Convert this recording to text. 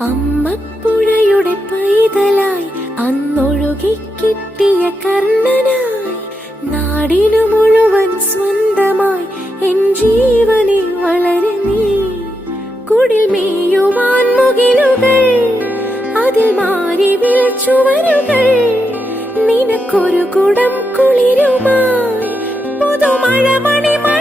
അമ്മപ്പുഴയുടെ പൈതലായി അന്നൊഴുകിക്കിട്ടിയ കർണനായി നാടിനു മുഴുവൻ സ്വന്തമായി എൻ ജീവനെ വളരെ നീ. കുടിൽ മേയുവാൻ മുകിലുകൾ, അതിൽ മാരിവിൽ ചുവരുകൾ, നിനക്കൊരു കുടം കുളിരുമായി പുതുമഴ മണിമ